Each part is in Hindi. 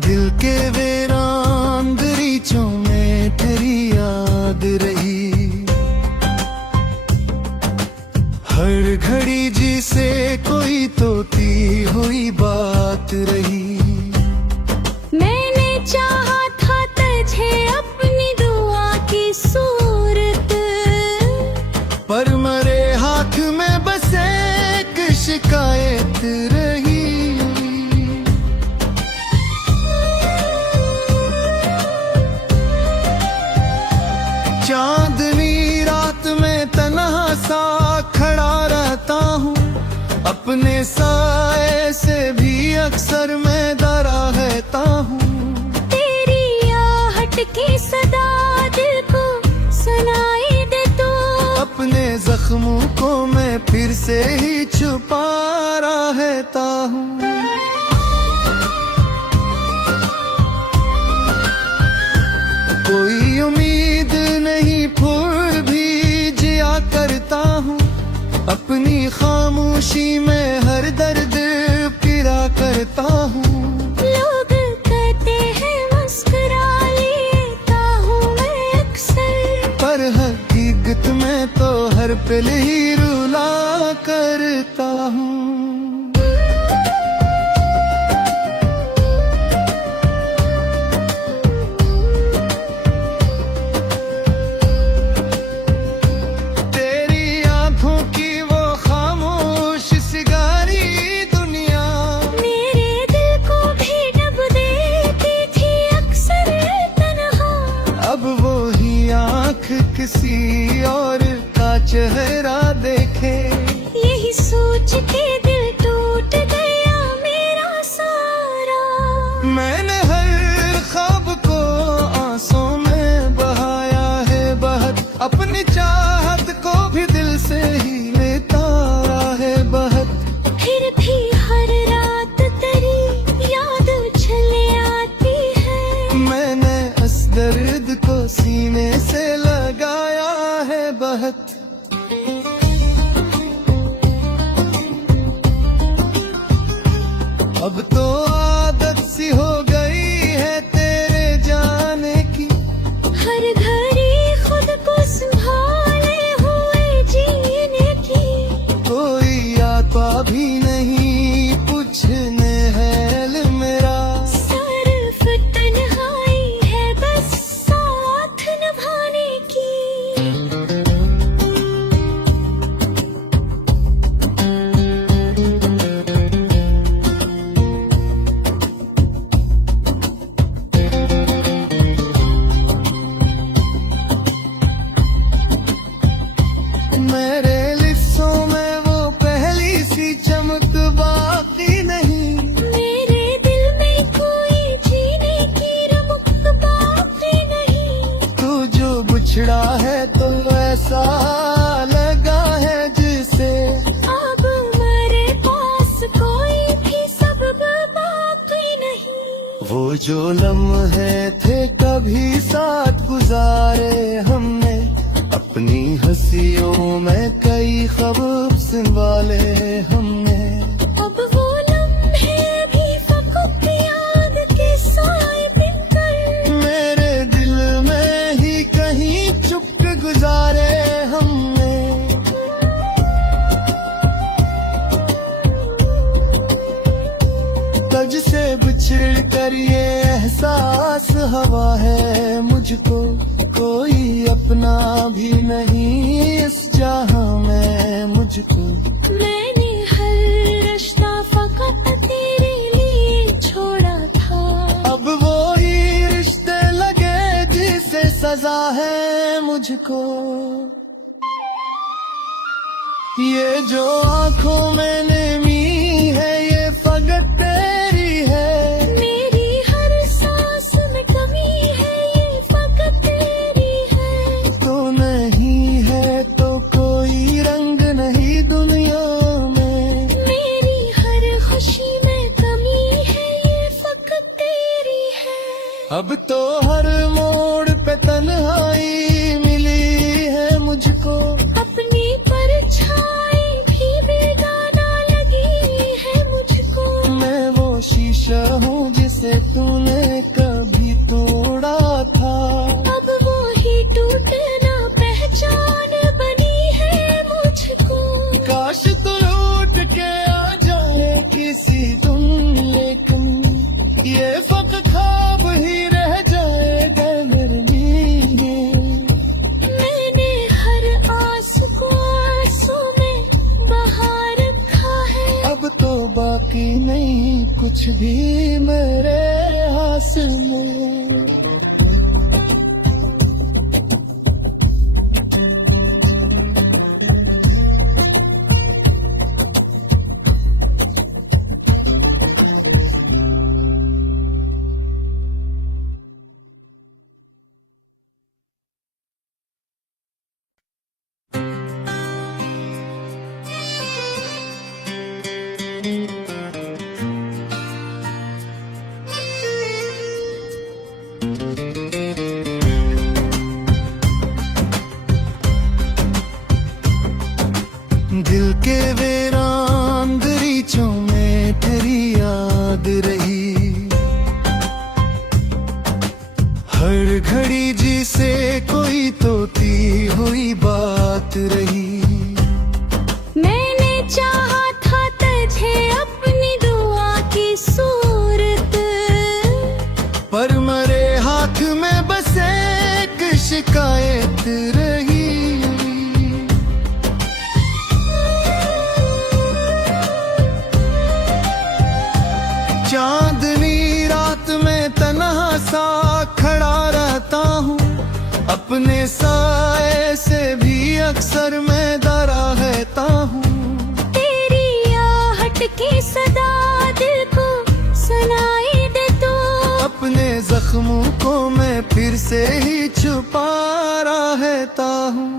दिल के वीरान दरीचों में तेरी याद रही, हर घड़ी जिसे कोई तोती हुई बात रही। मैंने चाहा था तुझे अपनी दुआ की सूरत, पर मरे हाथ में बस एक शिकायत रही। चांदनी रात में तन्हा सा खड़ा रहता हूँ, अपने साए से भी अक्सर मैं डरा रहता हूँ। तेरी आहट की सदा दिल को सुनाई दे तो, अपने जख्मों को मैं फिर से ही छुपा रहता हूँ। कोई उम्मीद नहीं फिर भी जिया करता हूँ, अपनी खामोशी में हर दर्द पीड़ा करता हूँ। लोग कहते हैं मुस्कुरा लेता हूँ मैं अक्सर, पर हकीकत में तो हर पल ही रुला करता हूँ। किसी और का चेहरा देखे, यही सोच के दिल टूट गया मेरा सारा। मैंने हर ख्वाब को आंसू में बहाया है बहत, अपनी चाहत को भी दिल से ही लेता है बहत। फिर भी हर रात तेरी याद उछले आती है, मैंने इस दर्द को सीने से लगाया है बहत। अब तो आदत सी हो गई है तेरे जाने की, हर घड़ी खुद को संभाले हुए जीने की। कोई आता भी नहीं पूछने हाल मेरा, सिर्फ तन्हाई है बस साथ निभाने की। मेरे लिप्सों में वो पहली सी चमक बाकी नहीं, मेरे दिल में कोई जीने की रमक बाकी नहीं। तू जो बिछड़ा है तो ऐसा लगा है जिसे, अब मेरे पास कोई भी सबब बाकी नहीं। वो जो लम्हे थे कभी साथ गुजारे हमने, अपनी हंसियों में कई ख्वाब संभाले हमने। अब वो लम्हे भी फकत याद के साए बनकर, मेरे दिल में ही कहीं चुप के गुजारे हमने। तुझ से बिछड़ कर ये एहसास हवा है मुझको, कोई अपना भी नहीं इस जहां में मुझको। मैंने हर रिश्ता फकत तेरे लिए छोड़ा था, अब वो ही रिश्ते लगे जिसे सजा है मुझको। ये जो आंखों में नमी है ये फकत तेरी है, मेरी हर सांस में कमी है ये फकत तेरी है। तो नहीं है तो कोई रंग नहीं दुनिया में, मेरी हर खुशी में कमी है ये फकत तेरी है। अब तो हर मोड़ पे तन्हाई मिली है मुझको, अपनी परछाई भी बेगाना लगी है मुझको। मैं वो शीशा हूँ जिस जिसे तूने कभी तोड़ा था। अब वो ही टूटना पहचान बनी है मुझको। काश तू लौट के आ जाए किसी दिन, लेकिन ये फक ख्वाब ही रह जाएगा मेरे नींद में। मैंने हर आस को आंसू में बहा रखा है। अब तो बाकी नहीं कुछ भी मेरे हासिल में। दिल के वीरान दरीचों में तेरी याद रही, हर घड़ी जिसे कोई तोती हुई बात रही। मैंने चाहा था तुझे अपनी दुआ की सूरत, पर मरे हाथ में बस एक शिकायत रही। चांदनी रात में तन्हा सा खड़ा रहता हूँ, अपने साए से भी अक्सर मैं डरा रहता हूँ। तेरी आहट की सदा दिल को सुनाई दे तो, अपने जख्मों को मैं फिर से ही छुपा रहता हूँ।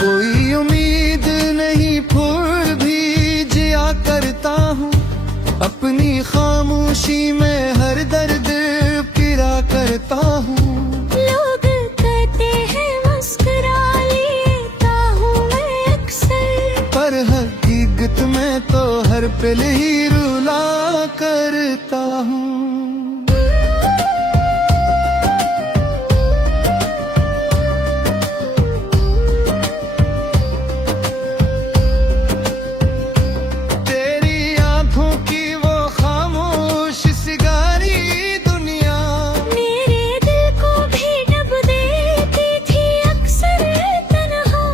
कोई उम्मीद नहीं फिर भी जिया करता हूँ, अपनी खामोशी में हर दर्द पिरा करता हूँ। लोग कहते हैं मुस्कुरा लेता हूँ मैं अक्सर, पर हकीकत में तो हर पल ही रुला करता हूँ। तेरी आंखों की वो खामोश सिगारी दुनिया, मेरे दिल को भी डब देती थी अक्सर तन्हा।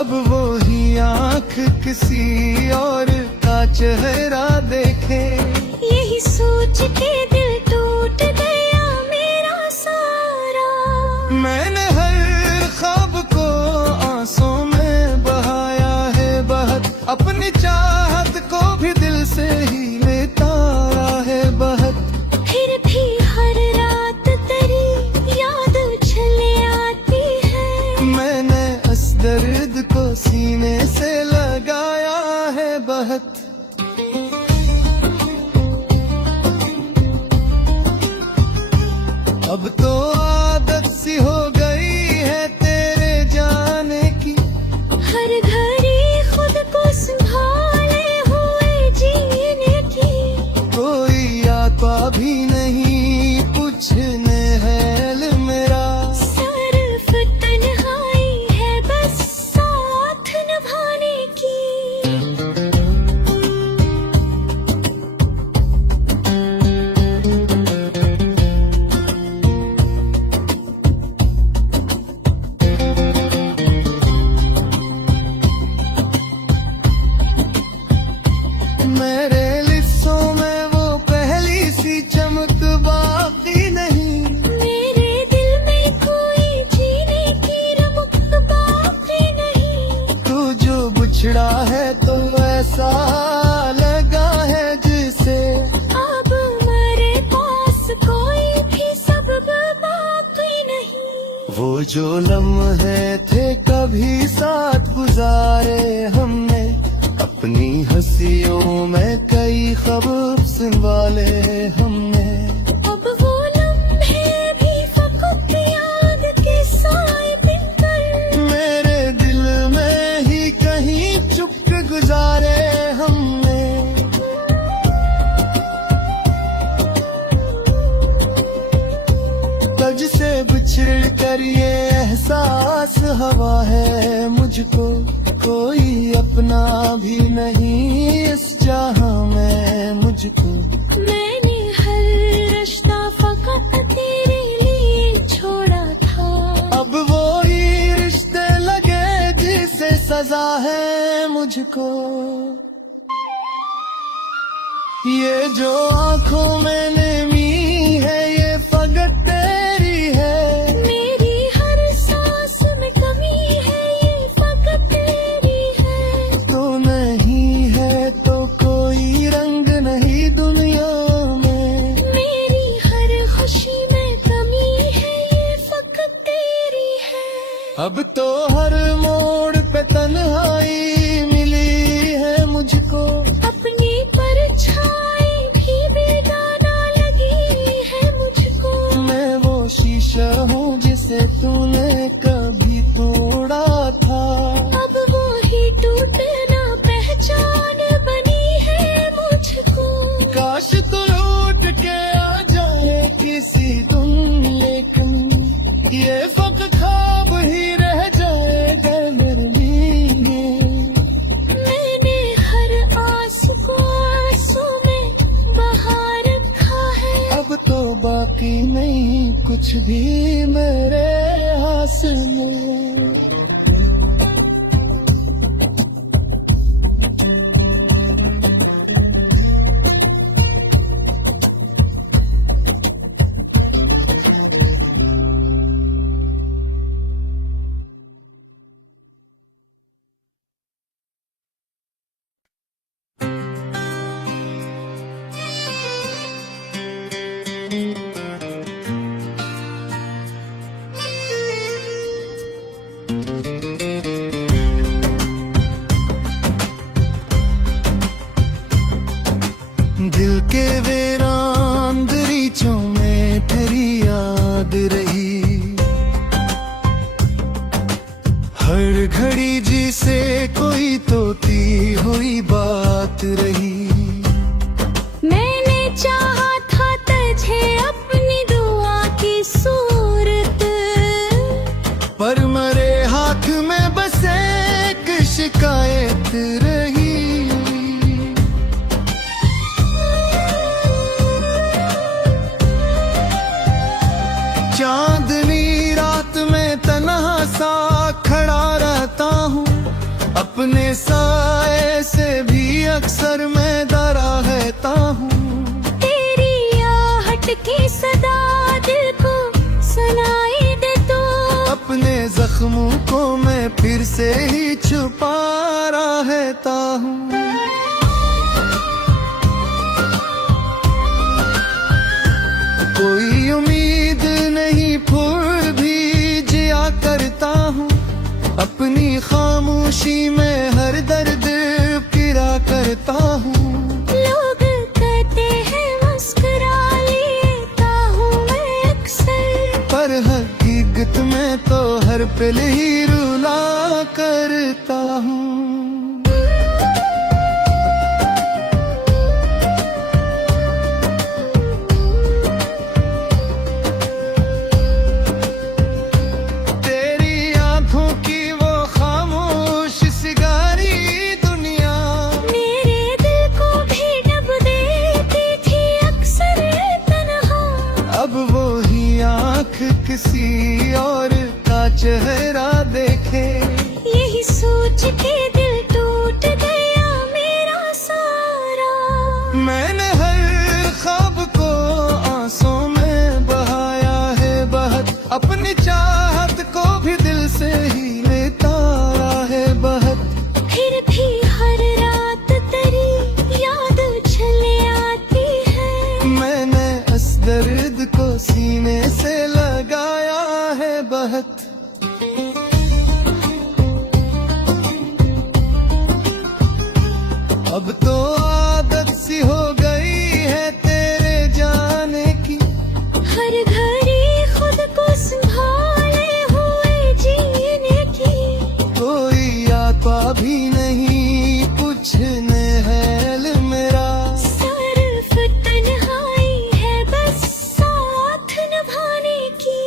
अब वो ही आँख किसी और का चेहरा देखे, यही सोच के दिल टूट गया मेरा सारा। मैंने हर ख्वाब को आंसू में बहाया है बहत, अपनी चाहत को भी दिल से ही लेता है बहत। फिर भी हर रात तेरी याद उछले आती है। मैंने इस दर्द को सीने से लगाया है बहत। अब तो आदत सी हो गई है तेरे जाने की, हर घड़ी खुद को संभाले हुए जीने की। कोई आता भी नहीं पूछने हाल मेरा। सिर्फ तन्हाई है बस साथ निभाने की। मेरे लिप्सों में वो पहली सी चमक बाकी नहीं, मेरे दिल में कोई जीने की रमक बाकी नहीं। तू जो बिछड़ा है तो ऐसा लगा है जिसे, अब मेरे पास कोई भी सबब बाकी नहीं। वो जो लम्हे थे कभी साथ गुजारे हमने, अपनी हंसियों में कई ख्वाब सिलवाले हमने। अब वो लम्हे भी फकत याद के साए बनकर मेरे दिल में ही कहीं चुप गुजारे हवा है मुझको, कोई अपना भी नहीं इस जहां में मुझको। मैंने हर रिश्ता फकत तेरे लिए छोड़ा था, अब वो ही रिश्ते लगे जिसे सजा है मुझको। ये जो आंखों में नमी है ये फकत तेरी है, मेरी हर सांस में कमी है ये फकत तेरी है। तो नहीं है तो कोई रंग नहीं दुनिया में, मेरी हर खुशी में कमी है ये फकत तेरी है। अब तो हर मोड़ पे तन्हाई मिली है मुझको, अपनी परछाई भी बेगाना लगी है मुझको। मैं वो शीशा हूँ जिसे तूने कभी तोड़ा था, अब वो ही टूटना पहचान बनी है मुझको। काश तू लौट के आ जाए किसी दिन, लेकिन ये फक्त ख्वाब ही रह जाएगा मेरे लिए। मैंने हर आस को आंसू में बहा रखा है, अब तो बाकी नहीं कुछ भी मेरे हाथ में। दिल के वीरान दरीचों में तेरी याद रही, हर घड़ी जिसे कोई तोती हुई बात रही। मैंने चाहा था तुझे अपनी दुआ की सूरत, पर मरे हाथ में बस एक शिकायत रही। चांदनी रात में तन्हा सा खड़ा रहता हूँ, अपने साए से भी अक्सर मैं डरा रहता हूँ। तेरी आहट की सदा दिल को सुनाई दे तो, अपने जख्मों को मैं फिर से ही छुपा रहता हूँ। कोई उम्मीद नहीं फूल भी जिया करता हूँ, अपनी खामोशी में हर दर्द पिरा करता हूँ। लोग कहते हैं मुस्कुरा लेता हूँ मैं अक्सर, पर हकीकत में तो हर पल ही रुला करता हूँ। तेरी आंखों की वो खामोश सिगारी दुनिया, मेरे दिल को भी डब देती थी अक्सर तन्हा। अब वो ही आँख किसी और का चेहरा देखे, यही सोच के दिल टूट गया मेरा सारा। मैंने हर ख्वाब को आंसों में बहाया है बहुत, अपनी चाहत को भी दिल से ही लेता है बहुत। फिर भी हर रात तेरी याद चले आती है, मैंने इस दर्द को सीने से लगाया है बहुत। अब तो आदत सी हो गई है तेरे जाने की, हर घड़ी खुद को संभाले हुए जीने की। कोई आता भी नहीं पूछने हाल मेरा, सिर्फ तन्हाई है बस साथ निभाने की।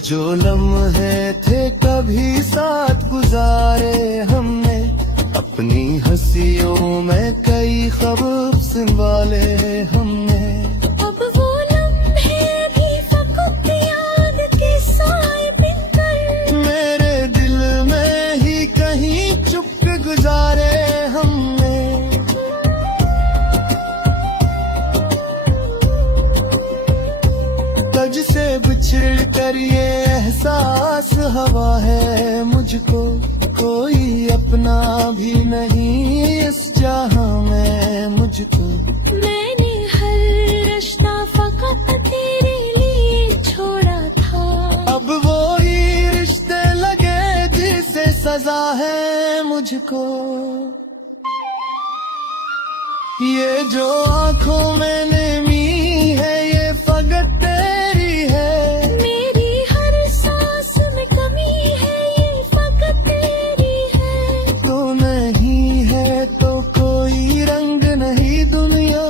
जो लम्हे थे कभी साथ गुजारे हमने, अपनी हंसियों में कई ख्वाब संभाले हमने। अब वो लम्हे भी फकत याद के साए बिनकर मेरे दिल में ही कहीं चुप गुजारे हमने। तज से बिछड़ कर ये एहसास हवा है मुझको, कोई अपना भी नहीं इस जहां में मुझको। मैंने हर रिश्ता फकत तेरे लिए छोड़ा था, अब वो ही रिश्ते लगे जिसे सजा है मुझको। ये जो आंखों में नमी है ये फकत तेरी है, मेरी हर सांस में कमी है ये फकत तेरी है। तो नहीं है तो कोई रंग नहीं दुनिया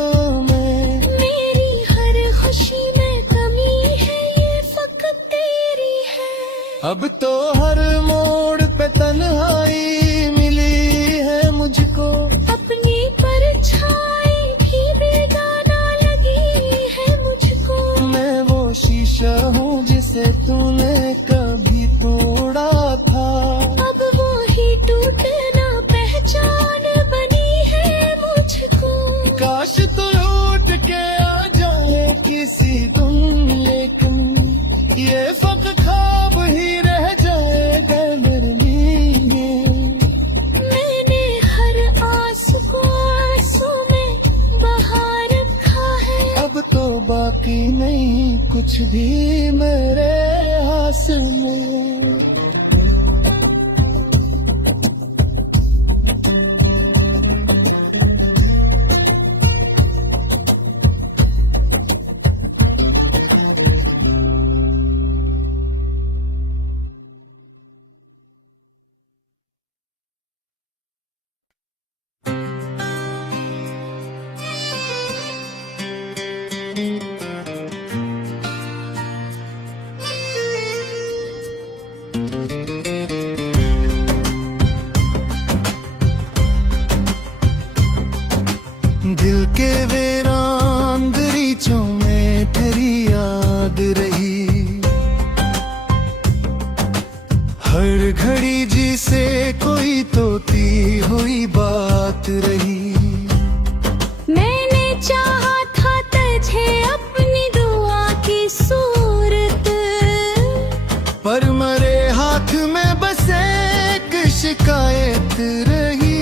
में, मेरी हर खुशी में कमी है ये फकत तेरी है। अब तो हर मोड़ पे तन्हाई मिली है मुझको, अपनी परछाई भी बेगाना लगी है मुझको। मैं वो शीशा हूँ जिसे तूने कभी तोड़ा था, अब वो ही टूटना पहचान बनी है मुझको। काश तू लौट के आ जाए किसी दिन, लेकिन ये फकत ख्वाब ही रह जाएगा मेरे लिए। मैंने हर आस को आंसू में बहा रखा है, अब तो बाकी नहीं कुछ भी मेरे हाथ में। दिल के वीरान दरीचों में तेरी याद रही, हर घड़ी जी से कोई तोती हुई बात रही। मैंने चाहा था तुझे अपनी दुआ की सूरत, पर मरे हाथ में बस एक शिकायत रही।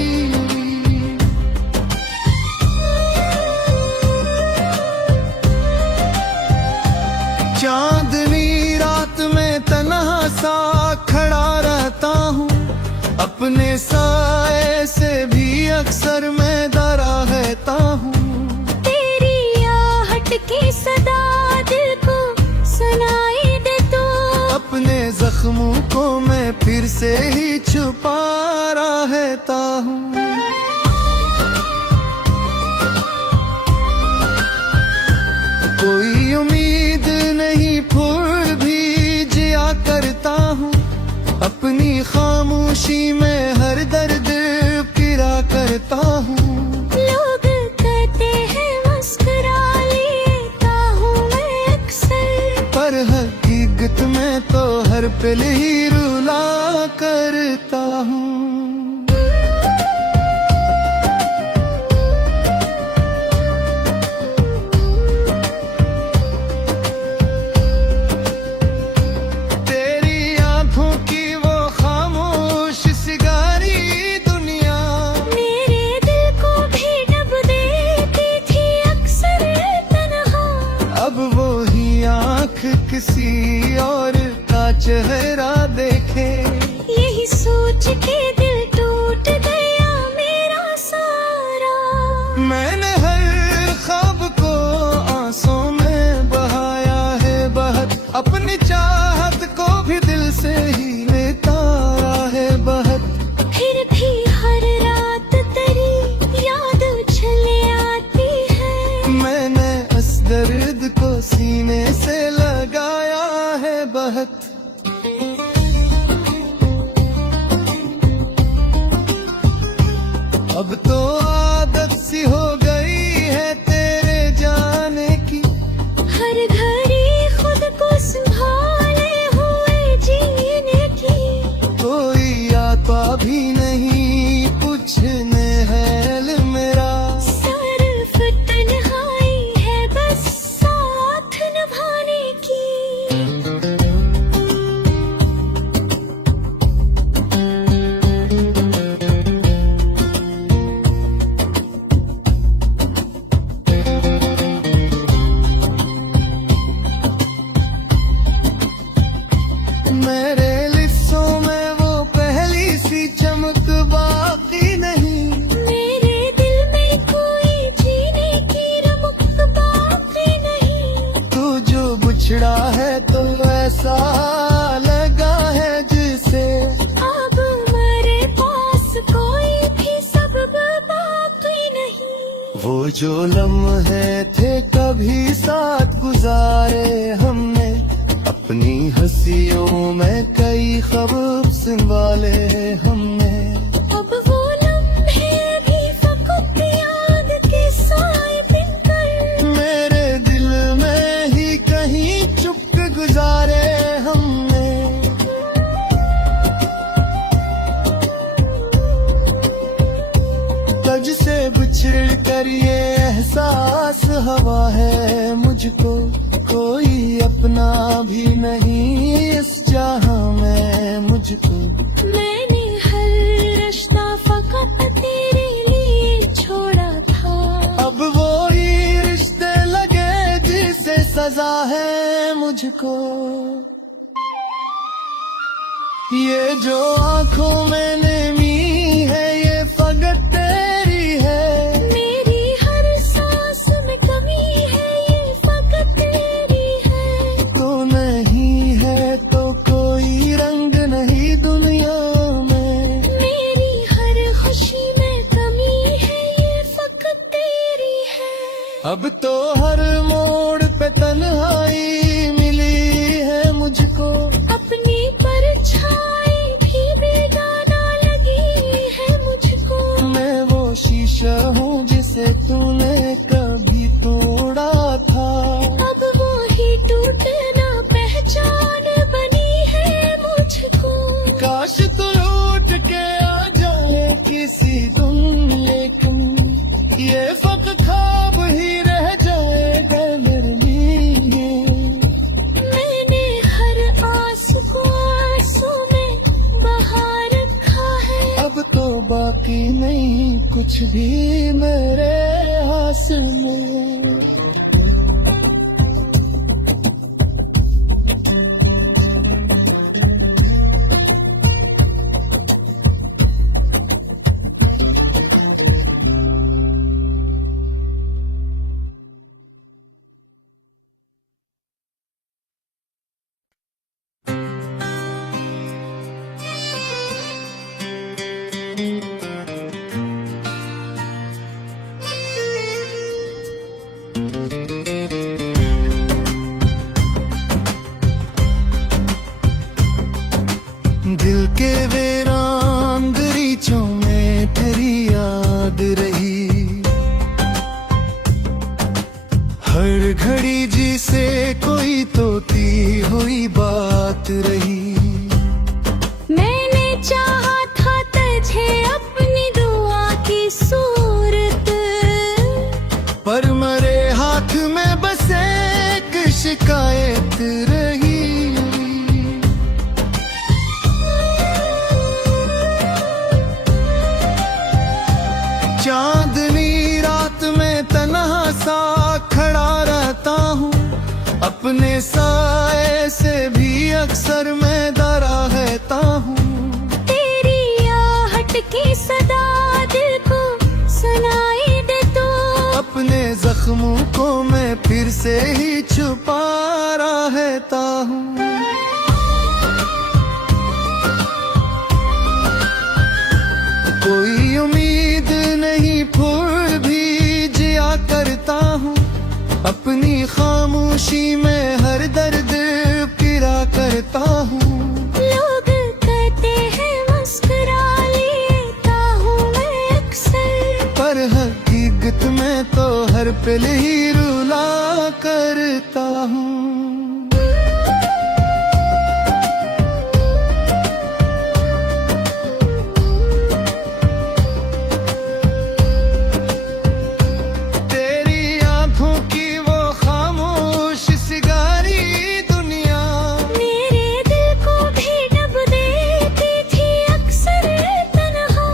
चांदनी रात में तन्हा सा खड़ा रहता हूँ, अपने साए से भी अक्सर मैं डरा रहता हूँ। तेरी आहट की सदा दिल को सुनाई दे तो, अपने जख्मों को मैं फिर से ही छुपा रहता हूँ। कोई उम्मीद नहीं फूल भी जिया करता हूँ, अपनी खामोशी में हर दर्द गिरा करता हूँ। लोग कहते हैं मुस्कुरा लेता हूँ मैं अक्सर, पर हकीकत में तो हर पल ही रुला करता हूँ। तेरी आंखों की वो खामोश सिगारी दुनिया, मेरे दिल को भी डब देती थी अक्सर तन्हा। अब वो ही आँख किसी और का चेहरा देखे, यही सोच के दिल टूट गया मेरा सारा। मैंने हर ख्वाब को आंसुओं में बहाया है बहुत, अपनी चाहत को भी दिल से ही नितारा है बहुत। फिर भी हर रात तेरी याद उछले आती है, मैंने इस दर्द को सीने से लगाया है बहुत। बिछड़ा है तो ऐसा लगा है जिसे अब मेरे पास कोई भी सबब बाकी नहीं। वो जो लम्हे थे कभी साथ गुजारे हमने, अपनी हंसियों में कई ख्वाब सिलवाले हमने। अब वो लम्हे भी फकत याद के साए बनकर मेरे दिल में ही कहीं चुप गुजारे हमने। तुझ से बिछड़ कर ये एहसास हवा है मुझको, कोई अपना भी नहीं इस जहां में मुझको। मैंने हर रिश्ता फकत तेरे लिए छोड़ा था। अब वो ही रिश्ते लगे जिसे सजा है मुझको। ये जो आंखों में नमी है ये फकत तेरी है। मेरी हर सांस में कमी है ये फकत तेरी है। तो नहीं है तो कोई रंग नहीं दुनिया में। मेरी हर खुशी में कमी है ये फकत तेरी है। अब तो हर मोड़ पे तन्हाई मिली है मुझको। अपनी परछाई भी बेगाना लगी है मुझको। मैं वो शीशा हूँ जिसे तूने कभी तोड़ा था। अब वो ही टूटना पहचान बनी है मुझको। काश तू लौट के आ जाए किसी दिन, लेकिन ये फकत ख्वाब ही रह जाएगा मेरे लिए। मैंने हर आस को आंसू में बहा रखा है। अब तो बाकी नहीं कुछ भी मेरे हाथ में। दिल के वीरान दरीचों में तेरी याद रही। हर घड़ी जी से कोई तोती हुई बात रही। मैंने चाहा था तुझे अपनी दुआ की सूरत, पर मरे हाथ में बस एक शिकायत रही। चांदनी रात में तन्हा सा खड़ा रहता हूँ, अपने साए से भी अक्सर मैं डरा रहता हूँ। तेरी आहट की सदा दिल को सुनाई दे तो अपने जख्मों को मैं फिर से ही छुपा रहता हूँ। कोई उम्मीद नहीं फिर भी जिया करता हूँ, अपनी खामोशी में हर दर्द पिरा करता हूँ। लोग कहते हैं मुस्कुरा लेता हूँ मैं अक्सर, पर हकीकत में तो हर पल ही रुला करता हूँ। तेरी आंखों की वो खामोश सिगारी दुनिया मेरे दिल को भी डब देती थी अक्सर तन्हा।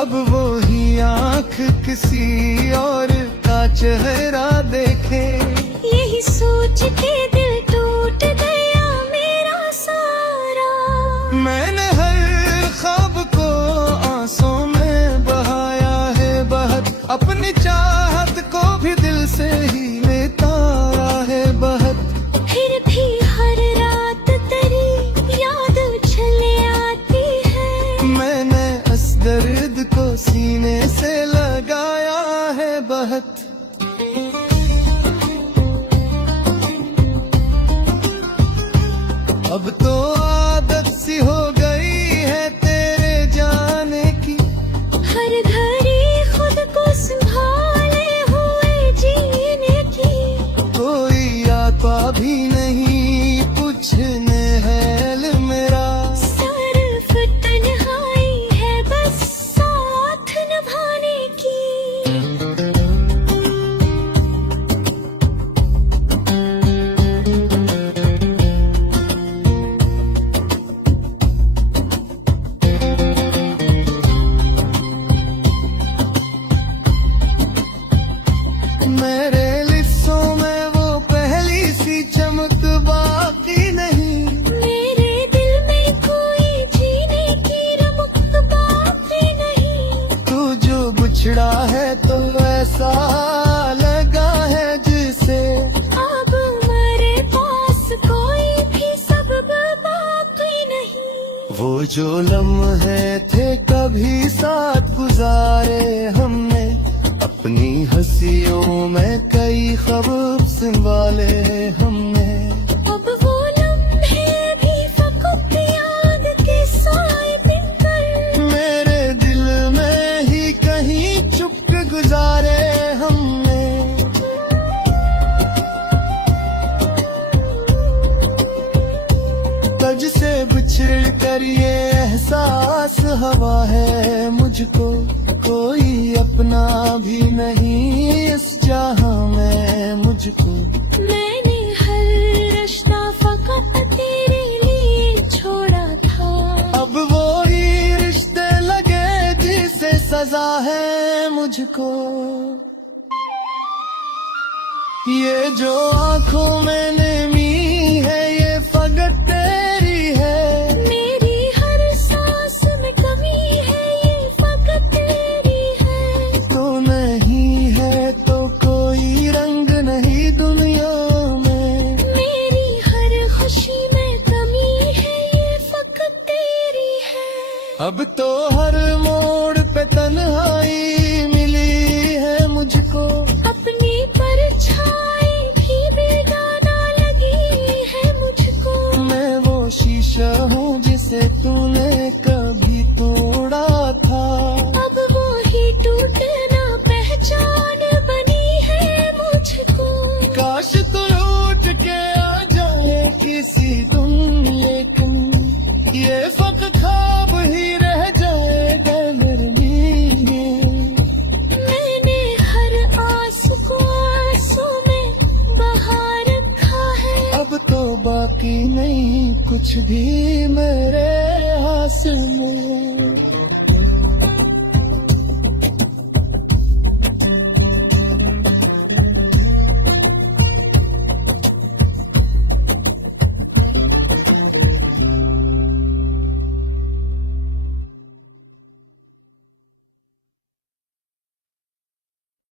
अब वो ही आंख किसी और का चेहरा देखे। यही सोच के दिल टूट गया मेरा सारा। मैंने हर ख्वाब को आंसू में बहाया है बहत, अपनी चाहत को भी दिल से ही लेता है बहत। फिर भी जो लम्हे थे कभी साथ गुजारे हमने, अपनी हंसियों में कई ख्वाब सिंवाले हमने। अब वो लम्हे भी फकत याद के साए बिनकर, मेरे दिल में ही कहीं चुप गुजारे हमने। तज से बिछड़ कर ये एहसास हवा है मुझको, कोई अपना भी नहीं इस जहां में मुझको। मैंने हर रिश्ता फकत तेरे लिए छोड़ा था, अब वो ही रिश्ते लगे जिसे सजा है मुझको। ये जो आंखों में नमी है ये फकत तेरी है, मेरी हर सांस में कमी है ये फकत तेरी है। तो नहीं है तो कोई रंग नहीं दुनिया में, मेरी हर खुशी में कमी है ये फकत तेरी है। अब तो हर मोड़ पे तन्हाई मिली है मुझको, अपनी परछाई भी बेगाना लगी है मुझको। मैं वो शीशा हूँ जिसे तूने कभी तोड़ा था, अब वो ही टूटना पहचान बनी है मुझको। काश तू लौट के आ जाए किसी दिन, लेकिन ये फक्त ख्वाब ही रह जाएगा मेरे लिए। मैंने हर आस को आंसू में बहा रखा है, अब तो बाकी नहीं कुछ भी मेरे